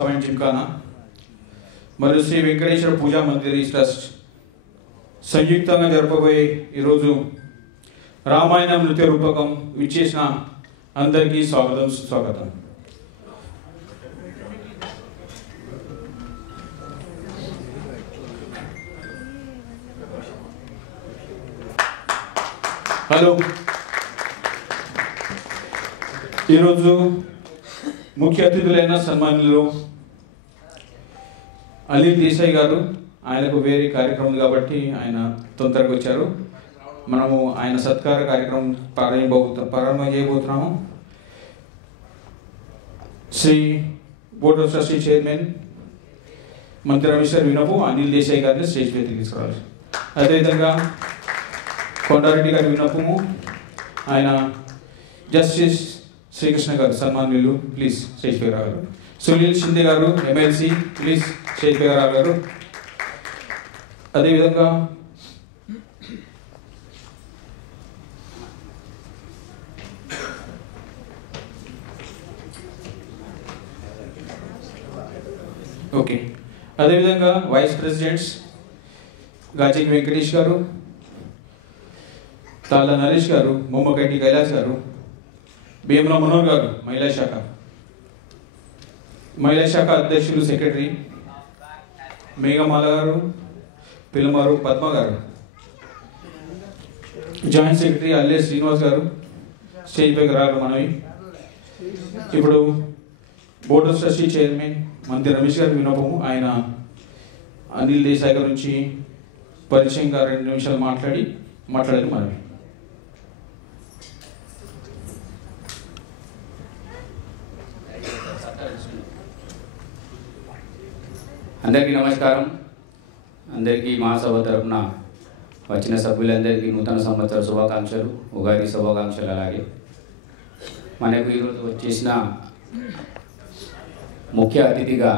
జింకానా మరియు శ్రీ వెంకటేశ్వర పూజా మందిర్ ట్రస్ట్ సంయుక్తంగా జరపబోయే ఈరోజు రామాయణ నృత్య రూపకం విచ్చేసిన అందరికీ స్వాగతం సుస్వాగతం. హలో, ఈరోజు ముఖ్య అతిథులైన సన్మానులు అనిల్ దేశాయ్ గారు. ఆయనకు వేరే కార్యక్రమం కాబట్టి ఆయన తొందరగా వచ్చారు. మనము ఆయన సత్కార కార్యక్రమం ప్రారంభం చేయబోతున్నాము. Shri board of trustee chairman మంత్రి రమేశ్వర్ వినపు అనిల్ దేశాయ్ గారిని స్టేజ్ మీద తీసుకురావాలి. అదేవిధంగా కొండారెడ్డి గారి వినపము ఆయన జస్టిస్ శ్రీకృష్ణ గారు సన్మానులు ప్లీజ్ స్టేజ్ పై రాగలరు. సునీల్ షిందే గారు ఎమ్మెల్సీ ప్లీజ్ స్టేజ్ పై రాగలరు. అదేవిధంగా ఓకే, అదేవిధంగా వైస్ ప్రెసిడెంట్స్ గాజీ వెంకటేష్ గారు, తాళ్ళ నరేష్ గారు, మొమ్మగడ్డి కైలాస్ గారు, భీమల మనోహర్ గారు మహిళా శాఖ అధ్యక్షులు సెక్రటరీ మేఘమాల గారు, పిల్లమారు పద్మ గారు, జాయింట్ సెక్రటరీ అల్లే శ్రీనివాస్ గారు స్టేజ్ పైకి రాగలరు మనవి. ఇప్పుడు బోర్డ్ ఆఫ్ ట్రస్టీ చైర్మన్ మంత్రి రమేష్ గారి వినోపము ఆయన అనిల్ దేశాయ్ గారి నుంచి పరిచయంగా 2 నిమిషాలు మాట్లాడాలి మనవి. అందరికీ నమస్కారం. అందరికీ మహాసభ తరఫున వచ్చిన సభ్యులందరికీ నూతన సంవత్సర శుభాకాంక్షలు, ఉగాది శుభాకాంక్షలు. అలాగే మనకు ఈరోజు వచ్చేసిన ముఖ్య అతిథిగా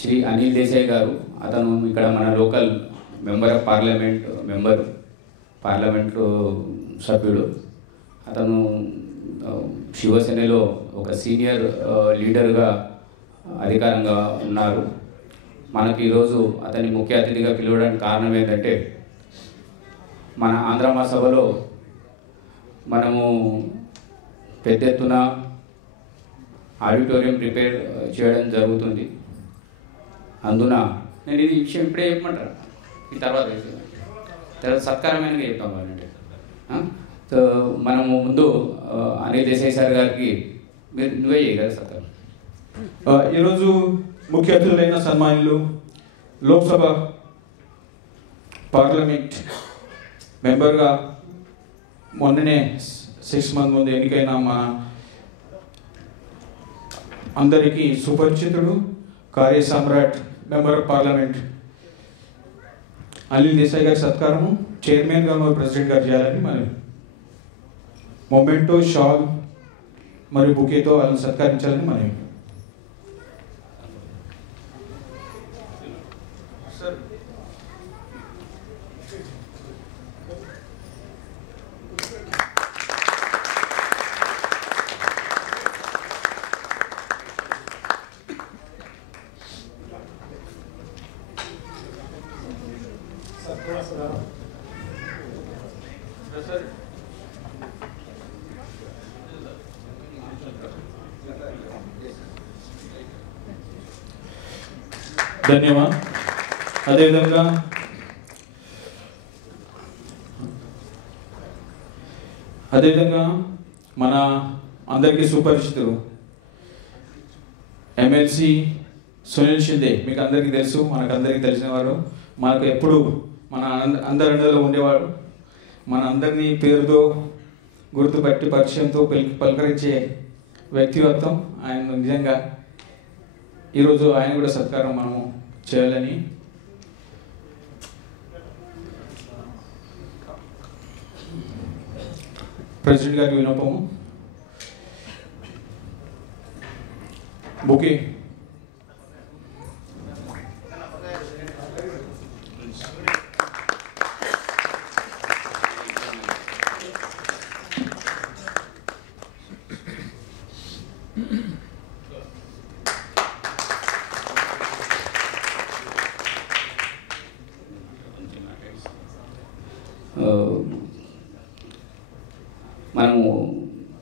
శ్రీ అనిల్ దేశాయ్ గారు. అతను ఇక్కడ మన లోకల్ పార్లమెంటు సభ్యుడు. అతను శివసేనలో ఒక సీనియర్ లీడర్గా అధికారంగా ఉన్నారు. మనకి ఈరోజు అతన్ని ముఖ్య అతిథిగా పిలవడానికి కారణం ఏంటంటే, మన ఆంధ్ర మహాసభలో మనము పెద్ద ఎత్తున ఆడిటోరియం ప్రిపేర్ చేయడం జరుగుతుంది. అందున నేను ఈ విషయం ఇప్పుడే చెప్పమంటారా, ఈ తర్వాత సత్కారమైనగా చెప్తాం వాళ్ళంటే. సో మనము ముందు అనిల్ దేశాయ్ సార్ గారికి నువ్వే చేయగలరు సత్కారం. ఈరోజు ముఖ్య అతిథులైన సన్మానులు లోక్సభ పార్లమెంట్ మెంబర్గా మొన్ననే 6 months ముందు ఎన్నికైన మా అందరికీ సుపరిచితుడు కార్య సామ్రాట్ member of parliament Anil Desai గారి సత్కారము చైర్మన్గా మరియు ప్రెసిడెంట్ గారు చేయాలని మరి మొమెంటో, షాల్ మరియు బుకేతో వాళ్ళని సత్కరించాలని మరి. ధన్యవాదాలు. అదేవిధంగా మన అందరికీ సుపరిచితులు ఎమ్మెల్సీ సునీల్ షిందే మీకు అందరికీ తెలుసు, మనకందరికీ తెలిసినవారు. మనకు ఎప్పుడు మన అందరి అండలో ఉండేవాడు. మన అందరినీ పేరుతో గుర్తుపట్టి పరిచయంతో పలకరించే వ్యక్తిత్వం ఆయన. నిజంగా ఈరోజు ఆయన కూడా సత్కారం మనము చేయాలని ప్రెసిడెంట్ గారి వినోపము బుకే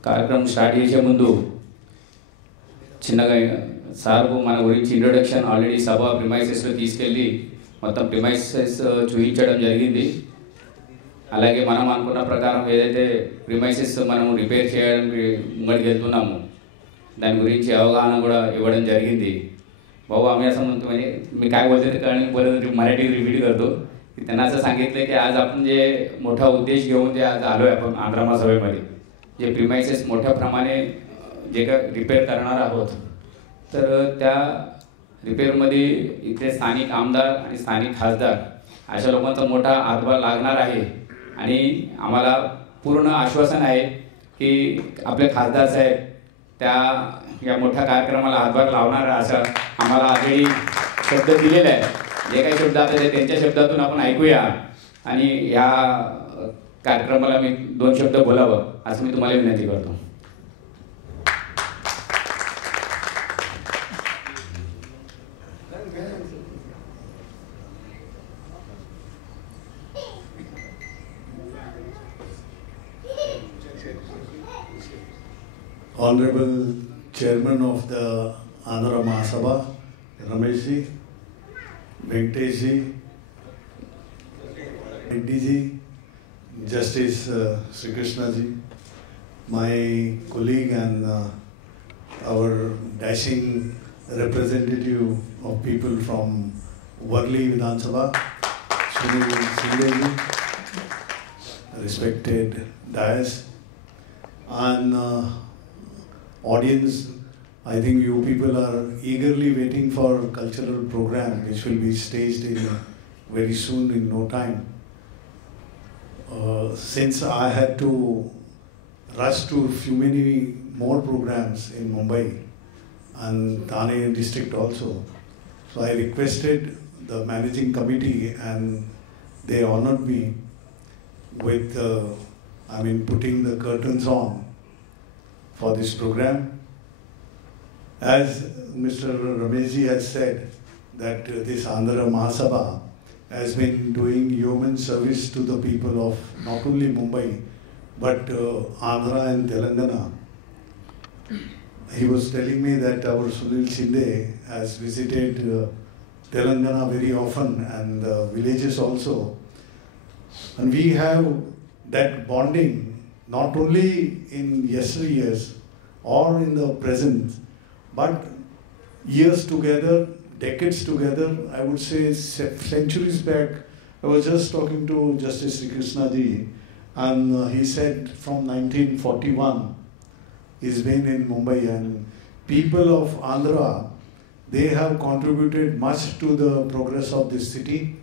కార్యక్రమం స్టార్ట్ చేసే ముందు చిన్నగా సార్కు మన గురించి ఇంట్రొడక్షన్ ఆల్రెడీ సభ ప్రిమైసెస్లో తీసుకెళ్ళి మొత్తం ప్రిమైసెస్ చూపించడం జరిగింది. అలాగే మనం అనుకున్న ప్రకారం ఏదైతే ప్రిమైసెస్ మనం రిపేర్ చేయడానికి ముంగడికి వెళ్తున్నాము దాని గురించి అవగాహన కూడా ఇవ్వడం జరిగింది. बहुत आम्ही असं म्हणतो म्हणजे मी काय बोलते ते कळलं परत मराठी रिपीट करतो की त्यांना असं सांगितलं की आज आपण जे मोठा उद्देश घेऊन जे आज आलो आहे आपण आंध्रा महासभेमध्ये जे प्रिमायसेस मोठ्या प्रमाणे जे काय रिपेअर करणार आहोत तर त्या रिपेअरमध्ये इथले स्थानिक आमदार आणि स्थानिक खासदार अशा लोकांचा मोठा हातभार लागणार आहे आणि आम्हाला पूर्ण आश्वासन आहे की आपले खासदार साहेब त्या या मोठ्या कार्यक्रमाला हातभार लावणार असं आम्हाला ऑलरेडी शब्द दिलेला आहे. जे काही शब्द आता ते त्यांच्या शब्दातून आपण ऐकूया आणि या कार्यक्रमाला मी 2 शब्द बोलावं असं मी तुम्हाला विनंती करतो. Honorable Chairman of the Andhra Mahasabha, Ramesh ji, Venkatesh ji, Reddy ji, Justice Sri Krishna ji, my colleague and our dashing representative of people from Worli Vidhan Sabha, Sunil Singh ji, respected dais, and audience. I think you people are eagerly waiting for cultural program which will be staged in very soon in no time. Since I had to rush to few many more programs in Mumbai and Thane district also, so I requested the managing committee and they honored me with putting the curtains on for this program. As Mr. Rameshji has said that this Andhra Mahasabha has been doing human service to the people of not only Mumbai but Andhra and Telangana. He was telling me that our Sunil Shinde has visited Telangana very often and villages also, and we have that bonding not only in yesteryears or in the present, but years together, decades together. I would say centuries back. I was just talking to Justice Sri Krishna ji, and he said from 1941 he's been in Mumbai, and people of Andhra, they have contributed much to the progress of this city.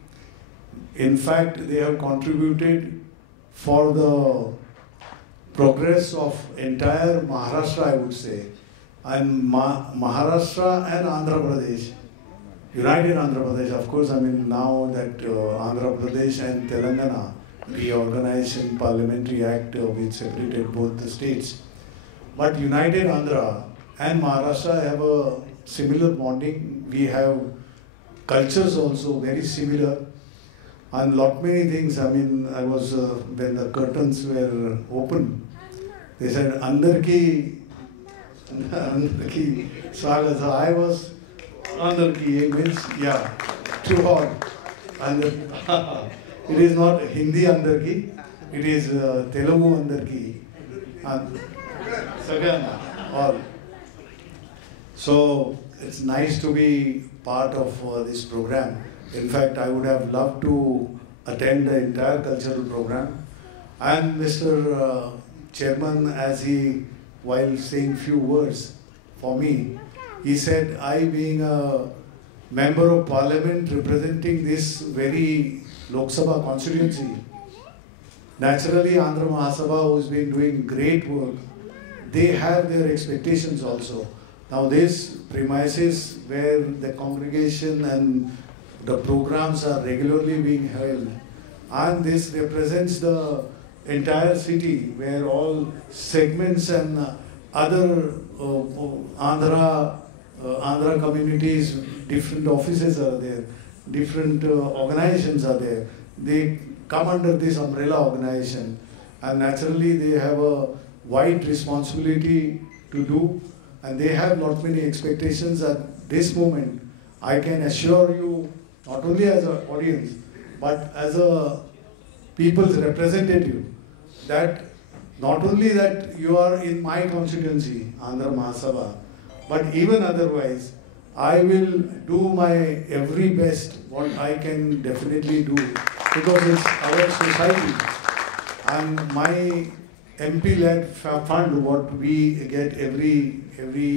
In fact, they have contributed for the progress of entire Maharashtra, I would say, and Maharashtra and Andhra Pradesh, united Andhra Pradesh. Of course, now that Andhra Pradesh and Telangana reorganized in Parliamentary Act which separated both the states, but united Andhra and Maharashtra have a similar bonding. We have cultures also very similar. And lot many things. I was when the curtains were open, they said Andarki Swagat. So I was Andarki. It means too hot. And it is not Hindi Andarki. It is Telugu Andarki. And Sagana all. So it's nice to be part of this program. In fact, I would have loved to attend the entire cultural program. And Mr. Chairman, as he, while saying few words for me, he said, I being a member of parliament representing this very Lok Sabha constituency, naturally Andhra Mahasabha, who's been doing great work, they have their expectations also. Now this premises where the congregation and the programs are regularly being held, and this represents the entire city where all segments and other Andhra communities, different offices are there, different organizations are there. They come under this umbrella organization, and naturally they have a wide responsibility to do, and they have not many expectations at this moment. I can assure you, not only as an audience, but as a people's representative, that not only that you are in my constituency, Andhra Mahasabha, but even otherwise, I will do my every best what I can definitely do, because it's our society and my MP-led fund what we get every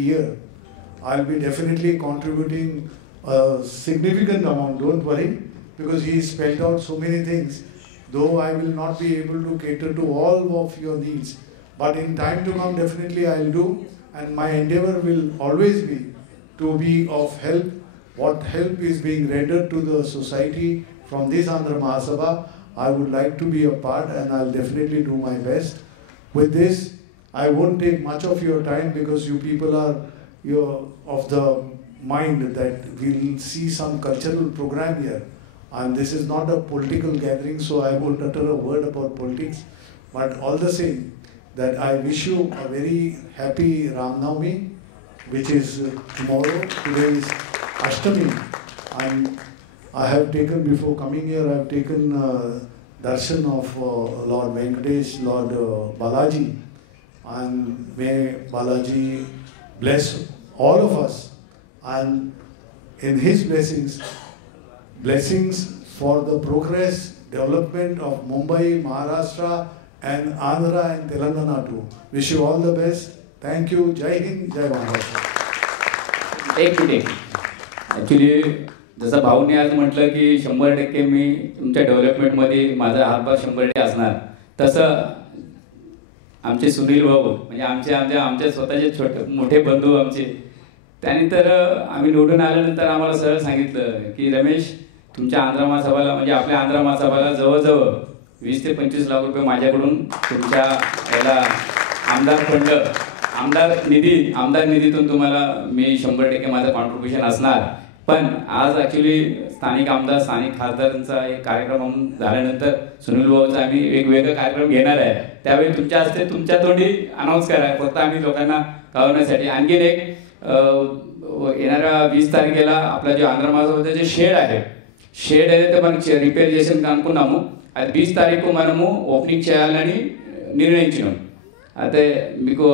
year. I'll be definitely contributing a significant amount, don't worry, because he spelled out so many things. Though I will not be able to cater to all of your needs, but in time to come definitely I'll do, and my endeavor will always be to be of help. What help is being rendered to the society from this Andhra Mahasabha, I would like to be a part, and I'll definitely do my best. With this, I won't take much of your time, because you people are of the mind that we'll see some cultural program here. And this is not a political gathering, so I won't utter a word about politics. But all the same, that I wish you a very happy Ram Navami, which is tomorrow. Today is Ashtami. And I have taken, before coming here, I have taken darshan of Lord Venkatesh, Lord Balaji. And may Balaji bless all of us. And in his blessings for the progress, development of Mumbai, Maharashtra, and Andhra and Telangana too. Wish you all the best. Thank you. Jai Hind, Jai Maharashtra. एक minute actually जसं भाऊने आज म्हटलं की 100% मी तुमच्या डेव्हलपमेंटमध्ये माझा हातभार 100% असणार, तसं आमचे सुनील भाऊ म्हणजे आमचे स्वतःचे छोटे मोठे बंधू आमचे, त्यांनी तर आम्ही निवडून आल्यानंतर आम्हाला सरळ सांगितलं की रमेश, तुमच्या आंध्र महासभाला म्हणजे आपल्या आंध्र महासभाला जवळजवळ 20 ते 25 लाख रुपये माझ्याकडून तुमच्या याला आमदार निधीतून तुम्हाला मी 100% माझं कॉन्ट्रीब्युशन असणार. पण आज ॲक्च्युली स्थानिक आमदार स्थानिक खासदारांचा एक कार्यक्रम झाल्यानंतर सुनील भाऊचा आम्ही वेगवेगळे कार्यक्रम घेणार आहे, त्यावेळी तुमच्या हस्ते तुमच्या तोंडी अनाऊन्स करा, फक्त आम्ही लोकांना कळवण्यासाठी. आणखीन एक येणाऱ्या 20 तारखेला आपला जो आंध्र महासभाचा जे शेड आहे ते మనకి రిపేర్ చేసేందుకు అనుకున్నాము. అది 20 తారీఖు మనము ఓపెనింగ్ చేయాలని నిర్ణయించాము. అయితే మీకు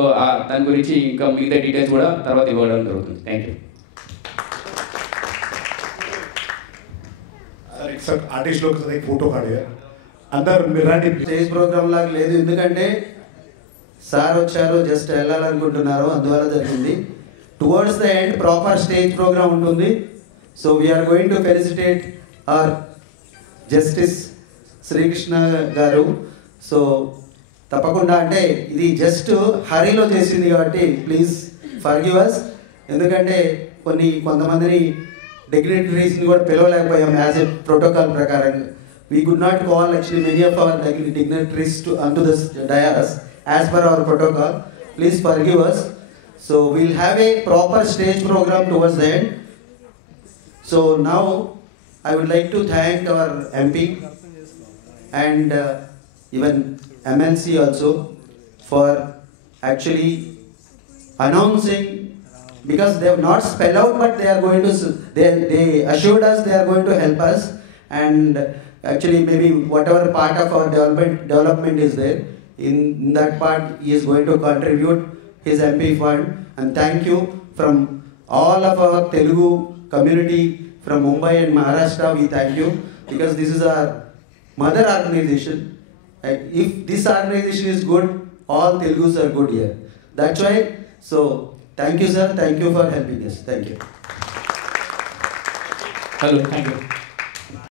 దాని గురించి ఇంకా మిగతా డీటెయిల్స్ కూడా తర్వాత ఇవ్వడం జరుగుతుంది. Thank you. सर आर्टिस्ट लोग एक फोटो काढूया अंदर मिरांडी స్టేజ్ ప్రోగ్రామ్ లాగా లేదు, ఎందుకంటే సార్ వచ్చారు జస్ట్ వెళ్ళాలనుకుంటున్నారు, అందువల్ల జరిగింది. Towards the end proper stage programme ఉంటుంది. So we are going to felicitate our justice Srikrishna garu. So తప్పకుండా, అంటే ఇది జస్ట్ హరీలో చేసింది కాబట్టి ప్లీజ్ ఫర్గివ్ us, ఎందుకంటే కొంతమందిని డిగ్నిటరీస్ని కూడా పిలవలేకపోయాం యాజ్ ఎ ప్రోటోకాల్ ప్రకారం. We could not call actually many of our dignitaries onto this dais as per our protocol. Please forgive us. So we'll have a proper stage program towards the end. So now I would like to thank our MP and even MLC also for actually announcing, because they have not spelled out, but they are going to, they assured us they are going to help us, and actually maybe whatever part of our development is there, in that part he is going to contribute his MP fund. And thank you from all of our Telugu community from Mumbai and Maharashtra. We thank you, because this is our mother organization. If this organization is good, all Telugus are good here. That's why. So thank you sir, thank you for helping us. Thank you. Hello, thank you.